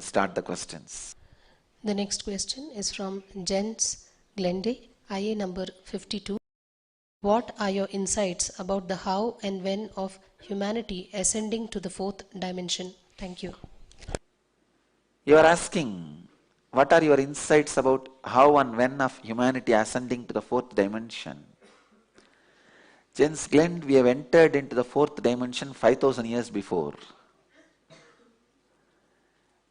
can start the questions. The next question is from Jens Glende, IA number 52. What are your insights about the how and when of humanity ascending to the fourth dimension? Thank you. You are asking, what are your insights about how and when of humanity ascending to the fourth dimension? Jens Glende, we have entered into the fourth dimension 5000 years before.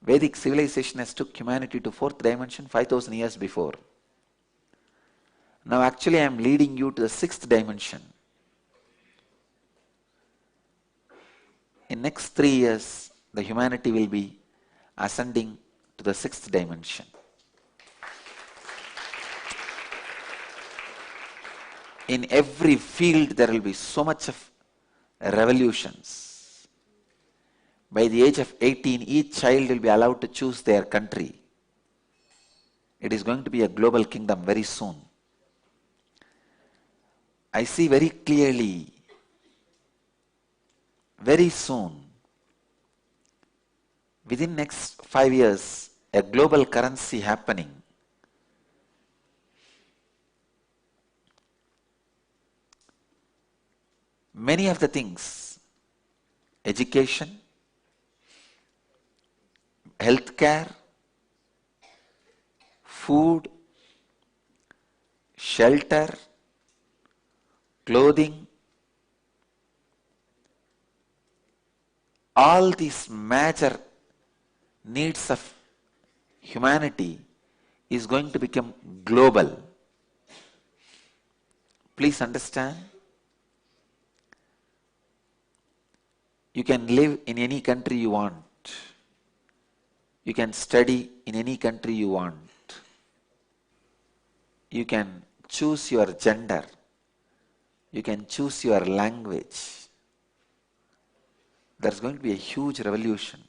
Vedic civilization has took humanity to fourth dimension 5000 years before. Now actually I am leading you to the sixth dimension. In next 3 years, the humanity will be ascending to the sixth dimension. In every field there will be so much of revolutions. By the age of 18, each child will be allowed to choose their country. It is going to be a global kingdom very soon. I see very clearly, very soon, within next 5 years, a global currency happening. Many of the things, education, healthcare, food, shelter, clothing, all these major needs of humanity is going to become global. Please understand, you can live in any country you want. You can study in any country you want. You can choose your gender. You can choose your language. There's going to be a huge revolution.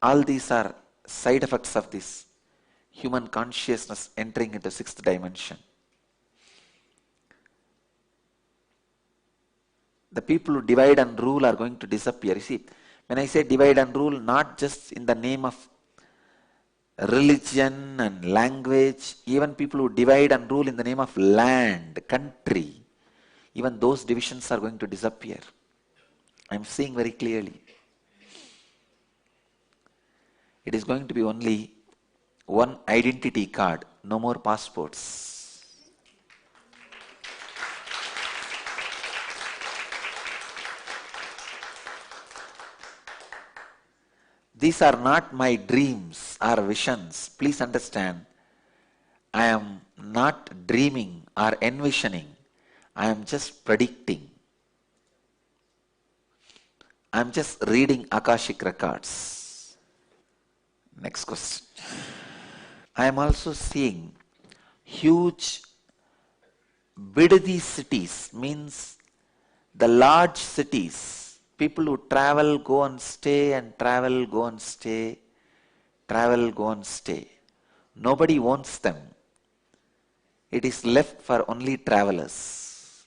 All these are side effects of this human consciousness entering into sixth dimension. The people who divide and rule are going to disappear. You see, when I say divide and rule, not just in the name of religion and language, even people who divide and rule in the name of land, country, even those divisions are going to disappear. I am seeing very clearly. It is going to be only one identity card, no more passports. These are not my dreams or visions. Please understand, I am not dreaming or envisioning. I am just predicting. I am just reading Akashic records. Next question. I am also seeing huge Bidadi cities, means the large cities. People who travel, go and stay, and travel, go and stay, travel, go and stay. Nobody wants them. It is left for only travelers.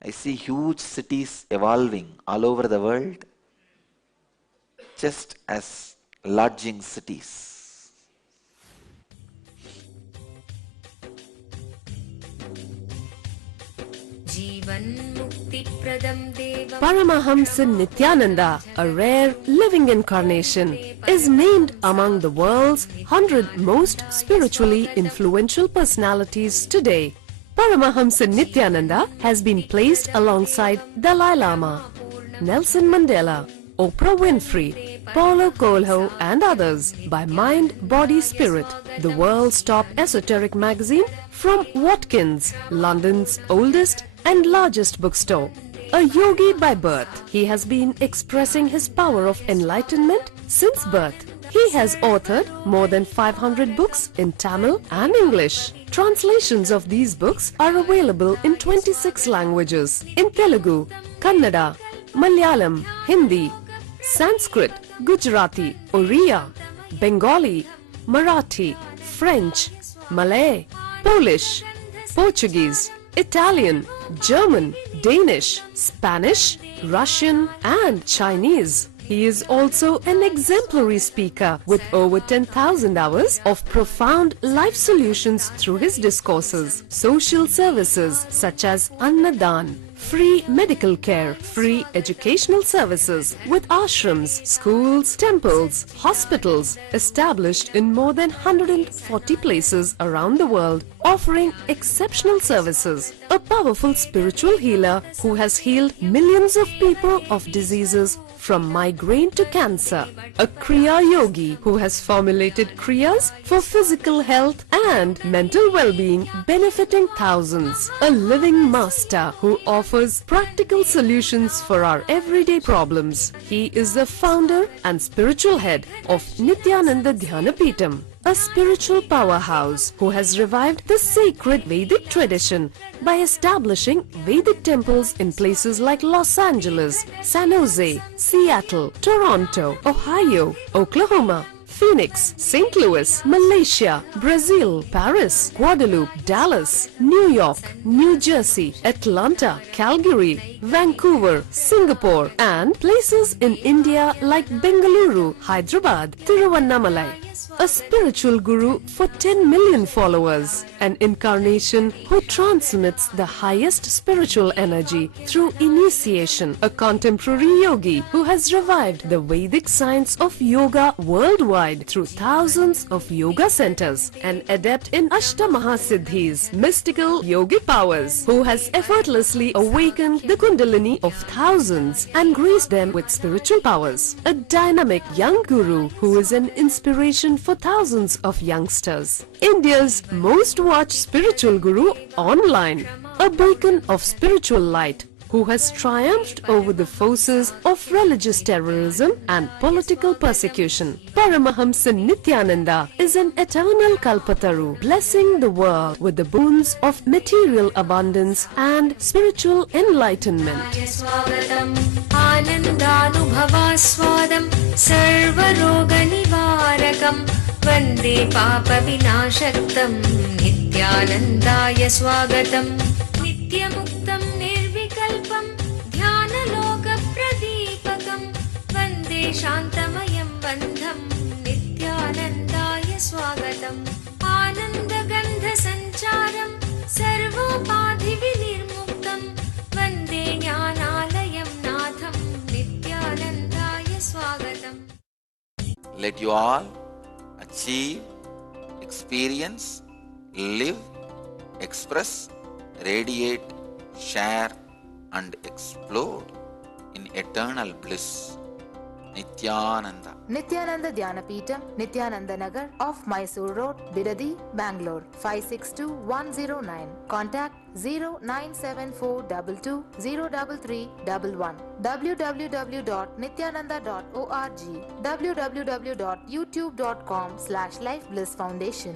I see huge cities evolving all over the world, just as lodging cities. Paramahamsa Nityananda, a rare living incarnation, is named among the world's 100 most spiritually influential personalities today. Paramahamsa Nityananda has been placed alongside Dalai Lama, Nelson Mandela, Oprah Winfrey, Paulo Coelho and others by Mind, Body, Spirit, the world's top esoteric magazine from Watkins, London's oldest and largest bookstore. A yogi by birth, he has been expressing his power of enlightenment since birth. He has authored more than 500 books in Tamil and English. Translations of these books are available in 26 languages in Telugu, Kannada, Malayalam, Hindi, Sanskrit, Gujarati, Oriya, Bengali, Marathi, French, Malay, Polish, Portuguese, Italian, German, Danish, Spanish, Russian and Chinese. He is also an exemplary speaker with over 10,000 hours of profound life solutions through his discourses. Social services such as Annadan, free medical care, free educational services with ashrams, schools, temples, hospitals established in more than 140 places around the world, offering exceptional services. A powerful spiritual healer who has healed millions of people of diseases from migraine to cancer. A Kriya Yogi who has formulated Kriyas for physical health and mental well-being, benefiting thousands. A living master who offers practical solutions for our everyday problems. He is the founder and spiritual head of Nityananda Dhyanapitham, a spiritual powerhouse who has revived the sacred Vedic tradition by establishing Vedic temples in places like Los Angeles, San Jose, Seattle, Toronto, Ohio, Oklahoma, Phoenix, St. Louis, Malaysia, Brazil, Paris, Guadeloupe, Dallas, New York, New Jersey, Atlanta, Calgary, Vancouver, Singapore, and places in India like Bengaluru, Hyderabad, Tiruvannamalai. A spiritual guru for 10 million followers, an incarnation who transmits the highest spiritual energy through initiation, a contemporary yogi who has revived the Vedic science of yoga worldwide through thousands of yoga centers, an adept in Ashtamahasiddhis, mystical yogic powers, who has effortlessly awakened the Kundalini of thousands and graced them with spiritual powers, a dynamic young guru who is an inspiration for thousands of youngsters. India's most watched spiritual guru online, a beacon of spiritual light who has triumphed over the forces of religious terrorism and political persecution. Paramahamsa Nityananda is an eternal Kalpataru, blessing the world with the boons of material abundance and spiritual enlightenment. आनन्दानुभवास्वादं सर्वरोगनिवारकं वन्दे पापविनाशक्तं नित्यानन्दाय स्वागतं नित्यमुक्तं निर्विकल्पं ध्यानलोकप्रदीपकं वन्दे शान्तमयं बन्धं नित्यानन्दाय स्वागतम् आनन्दगन्धसञ्चारं सर्वोपाधिविनिर्मुक्तं वन्दे ज्ञानालयं नाथं नित्यानन्दाय स्वागतम्. Let you all achieve, experience, live, express, radiate, share and explode in eternal bliss. Nityananda. Nityananda Dhyanapitham, Nityananda Nagar off Mysore Road, Bidadi, Bangalore 562109. Contact 09742203311. www.nityananda.org. www.youtube.com/lifeblissfoundation.